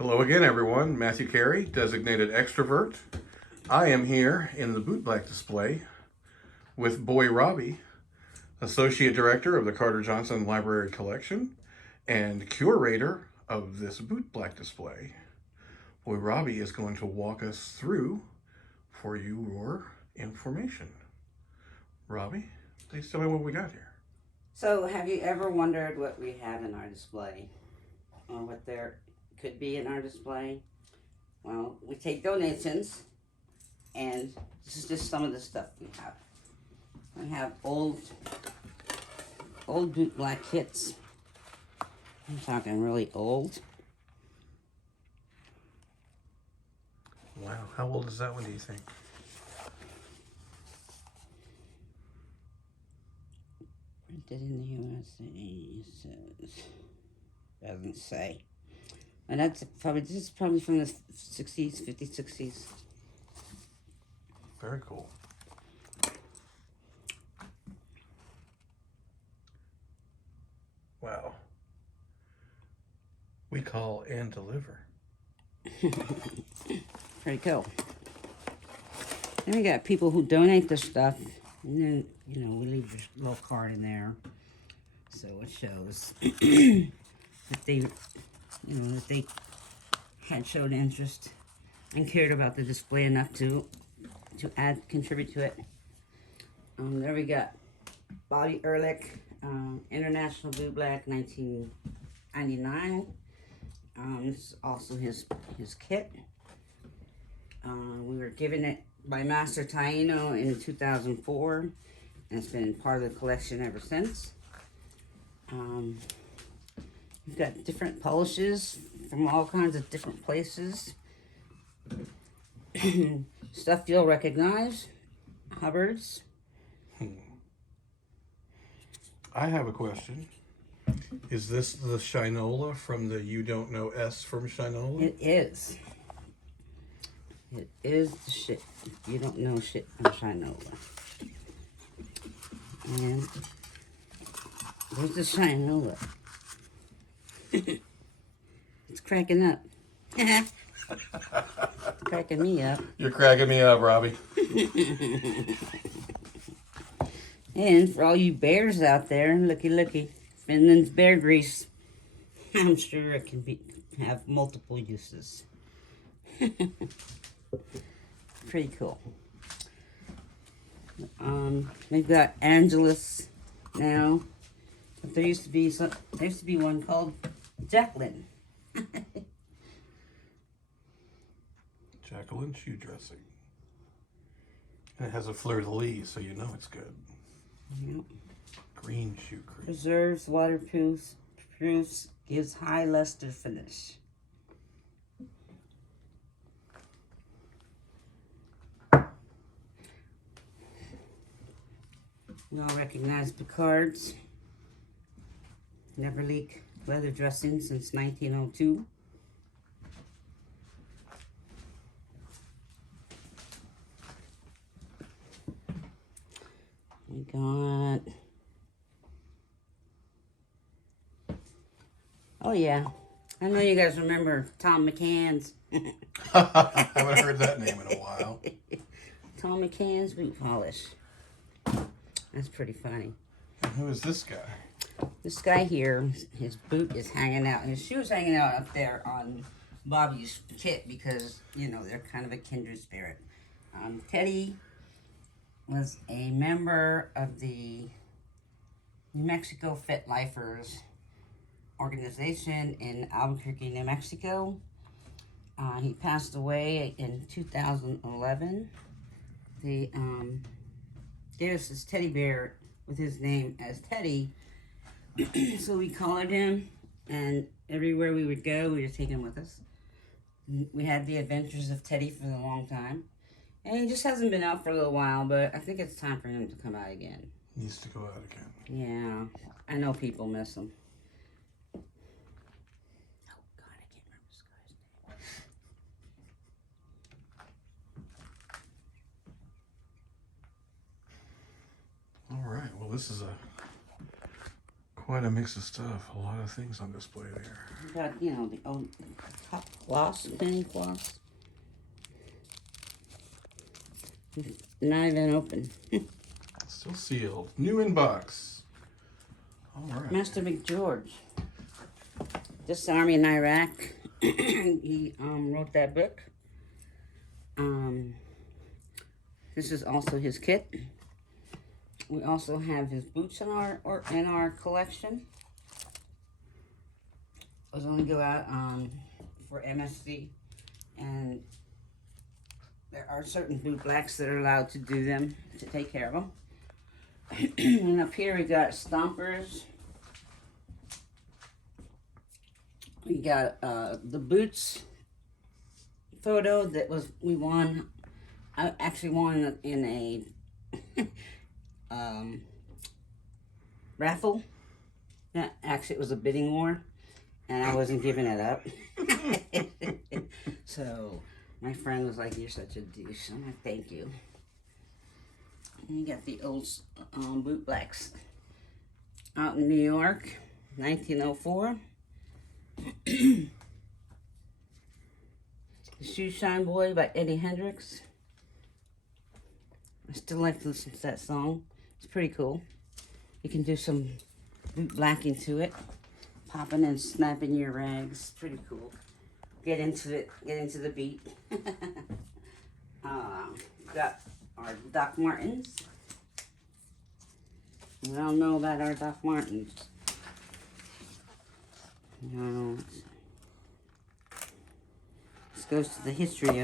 Hello again, everyone. Matthew Cary, designated extrovert. I am here in the Bootblack display with Boy Robi, Associate Director of the Carter Johnson Library Collection and curator of this Bootblack display. Boy Robi is going to walk us through for your information. Robi, please tell me what we got here. So, have you ever wondered what we have in our display? Or what there could be in our display? Well, we take donations, and this is just some of the stuff we have. We have old Bootblack kits. I'm talking really old. Wow, how old is that one, do you think? Printed in the USA, it says, doesn't say. And this is probably from the 60s, 50s, 60s. Very cool. Wow. We call and deliver. Pretty cool. Then we got people who donate their stuff, and then, we leave this little card in there. So it shows that they, that they had showed interest and cared about the display enough to contribute to it. There we got Bobby Ehrlich, International Bootblack, 1999. This is also his kit. We were given it by Master Taino in 2004, and it's been part of the collection ever since. We've got different polishes from all kinds of different places. Stuff you'll recognize. Hubbards. I have a question. Is this the Shinola from the You Don't Know S from Shinola? It is. It is the shit. You don't know shit from Shinola. And there's the Shinola. It's cracking up. It's cracking me up. You're cracking me up, Robi. And for all you bears out there, looky, Finland's bear grease. I'm sure it can have multiple uses. Pretty cool. We've got Angelus now. But there used to be one called Jacqueline. Jacqueline shoe dressing. And it has a fleur-de-lis, so you know it's good. Yep. Green shoe cream. Preserves, waterproofs, gives high luster finish. We all recognize the cards. Never leak leather dressing since 1902. We got, oh yeah, I know you guys remember Tom McCann's. I haven't heard that name in a while. Tom McCann's boot polish. That's pretty funny. And who is this guy? This guy here, his boot is hanging out, and his shoe's hanging out up there on Bobby's kit because, they're kind of a kindred spirit. Teddy was a member of the New Mexico Fit Lifers organization in Albuquerque, New Mexico. He passed away in 2011. They gave us this teddy bear with his name as Teddy. So we collared him, and everywhere we would go, we would take him with us. We had the adventures of Teddy for a long time. And he just hasn't been out for a little while, but I think it's time for him to come out again. Needs to go out again. Yeah, I know people miss him. Oh, God, I can't remember this guy's name. All right. Well, this is Quite a mix of stuff. A lot of things on display there. You got, you know, the old top floss, penny floss. Not even open. Still sealed. New in box. All right. Master McGeorge. Disarmy in Iraq. He wrote that book. This is also his kit. We also have his boots in our collection. Those only go out for MSC, and there are certain bootblacks that are allowed to do them, to take care of them. And up here we got stompers. We got the boots photo that we won. I actually won in a raffle. Actually, it was a bidding war, and I wasn't giving it up. So my friend was like, "You're such a douche." I'm like, "Thank you." And you got the old bootblacks out in New York, 1904. The Shoe Shine Boy by Eddie Hendricks. I still like to listen to that song. It's pretty cool. You can do some boot blacking to it. Popping and snapping your rags. Pretty cool. Get into it. Get into the beat. Got our Doc Martens. We all know about our Doc Martens. No. This goes to the history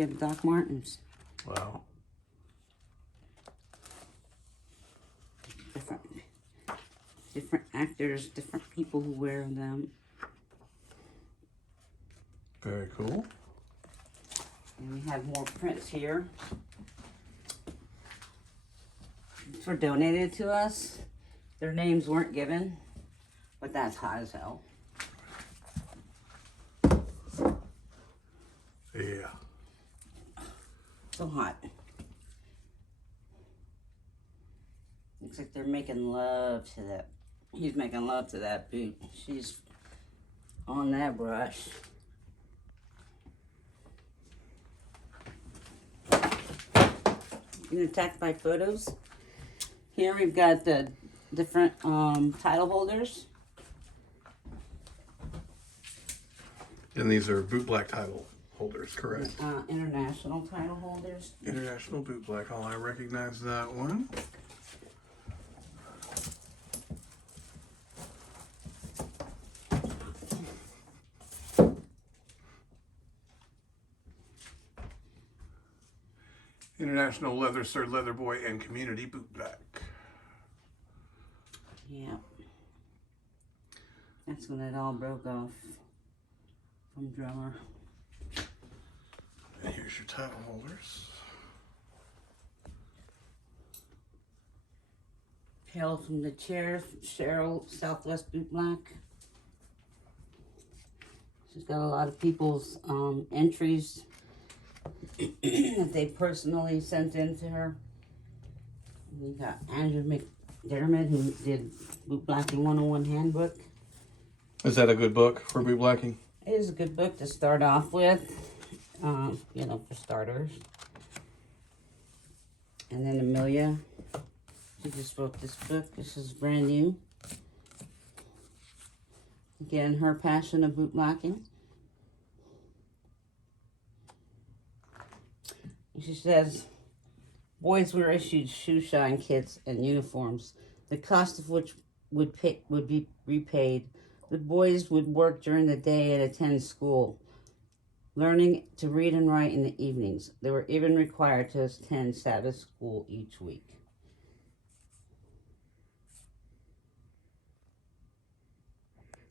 of Doc Martens. Wow. Different actors, different people who wear them. Very cool. And we have more prints here. These were donated to us. Their names weren't given, but that's hot as hell. Yeah. So hot. Looks like they're making love to that. He's making love to that boot. She's on that brush. Being attacked by photos. Here we've got the different title holders. And these are bootblack title holders, correct? International title holders. International bootblack. Oh, I recognize that one. International Leather Sir Leather Boy and Community Bootblack. Yeah. That's when it all broke off from drummer. And here's your title holders. Hail from the chair, Cheryl, Southwest Bootblack. She's got a lot of people's entries that they personally sent in to her. We got Andrew McDermott, who did Bootblacking 101 Handbook. Is that a good book for bootblacking? It is a good book to start off with, you know, for starters. And then Amelia, she just wrote this book. This is brand new. Again, her passion of bootblacking. She says, boys were issued shoe shine kits and uniforms, the cost of which would be repaid. The boys would work during the day and attend school, learning to read and write in the evenings. They were even required to attend Sabbath school each week.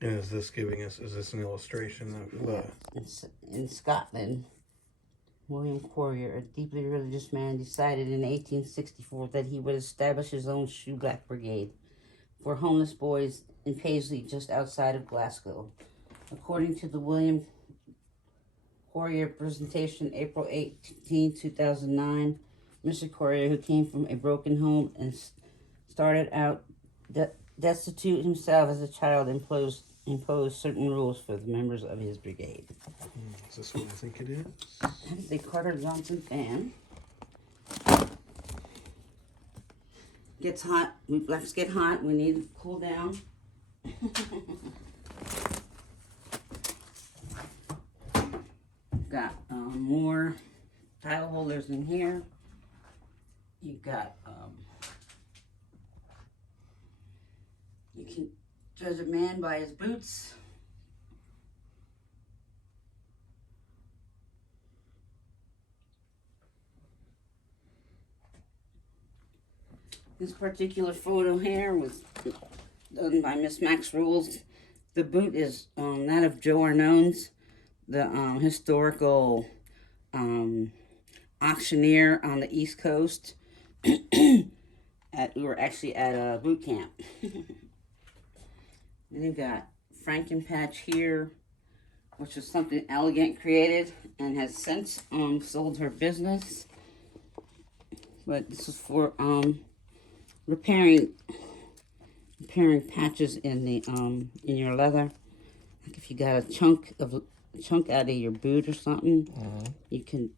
And is this an illustration of In Scotland, William Quarrier, a deeply religious man, decided in 1864 that he would establish his own shoeblack brigade for homeless boys in Paisley, just outside of Glasgow. According to the William Quarrier presentation, April 18, 2009, Mr. Correa, who came from a broken home and started out destitute himself as a child, imposed certain rules for the members of his brigade. Is this what I think it is? That is a Carter Johnson fan. Gets hot. We blacks get hot. We need to cool down. Got more tile holders in here. You've got you can judge a man by his boots. This particular photo here was done by Miss Max Rules. The boot is that of Joe Arnone's, the historical auctioneer on the East Coast. We were actually at a boot camp. Then you've got Frankenpatch here, which is something Elegant created and has since sold her business. But this is for repairing patches in the in your leather. Like if you got a chunk out of your boot or something, you can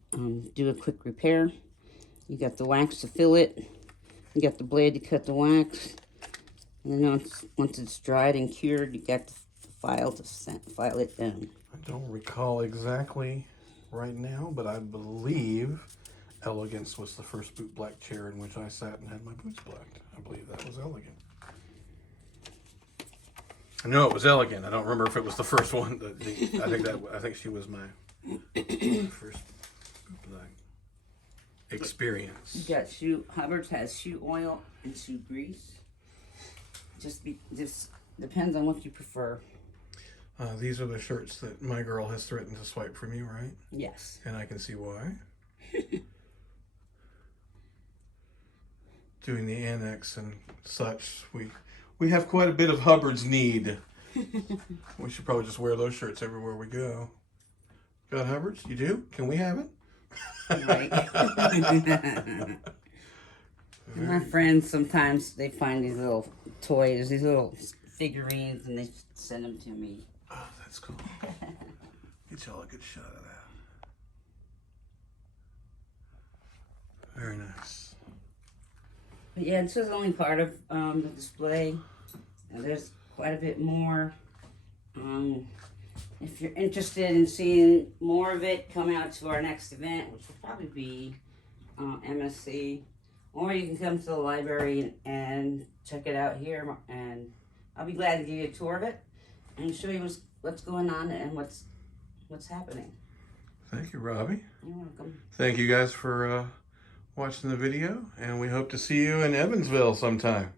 do a quick repair. You got the wax to fill it. You got the blade to cut the wax. And then once it's dried and cured, you got the file to file it down. I don't recall exactly right now, but I believe Elegance was the first bootblack chair in which I sat and had my boots blacked. I believe that was Elegant. I know it was Elegant. I don't remember if it was the first one. I think she was my first bootblack experience. You got Hubbard's has shoe oil and shoe grease. Just depends on what you prefer. These are the shirts that my girl has threatened to swipe from you, right? Yes. And I can see why. Doing the annex and such, we have quite a bit of Hubbard's need. We should probably just wear those shirts everywhere we go. Got Hubbard's? You do? Can we have it? Right. My friends sometimes they find these little toys, these little figurines, and they send them to me. Oh, that's cool. Get y'all a good shot of that. Very nice. But yeah, this is only part of the display. There's quite a bit more. If you're interested in seeing more of it, come out to our next event, which will probably be MSC. Or you can come to the library and check it out here, and I'll be glad to give you a tour of it and show you what's going on and what's happening. Thank you, Robbie. You're welcome. Thank you guys for watching the video, and we hope to see you in Evansville sometime.